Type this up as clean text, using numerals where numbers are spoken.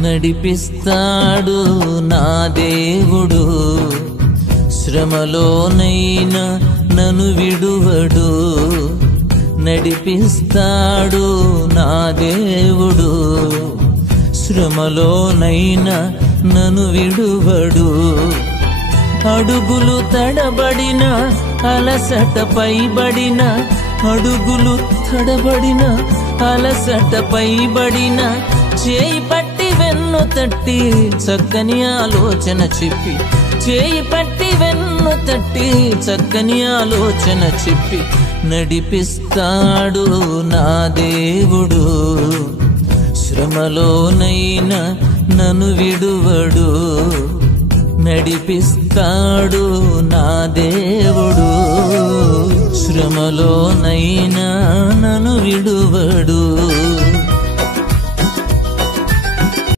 నడిపిస్తాడు నా దేవుడు, శ్రమలోనైనా నన్ను విడువడు. నడిపిస్తాడు నా దేవుడు, శ్రమలోనైనా నన్ను విడువడు. అడుగులు తడబడిన అలసట పైబడిన, అడుగులు తడబడిన అలసట పైబడిన, చేయి పట్టి వెన్ను తట్టి చక్కని ఆలోచన చెప్పి, చేయి పట్టి వెన్ను తట్టి చక్కని ఆలోచన చెప్పి నడిపిస్తాడు నా దేవుడు, శ్రమలోనైనా నన్ను విడువడు. నడిపిస్తాడు నా దేవుడు, శ్రమలోనైనా నన్ను విడువడు.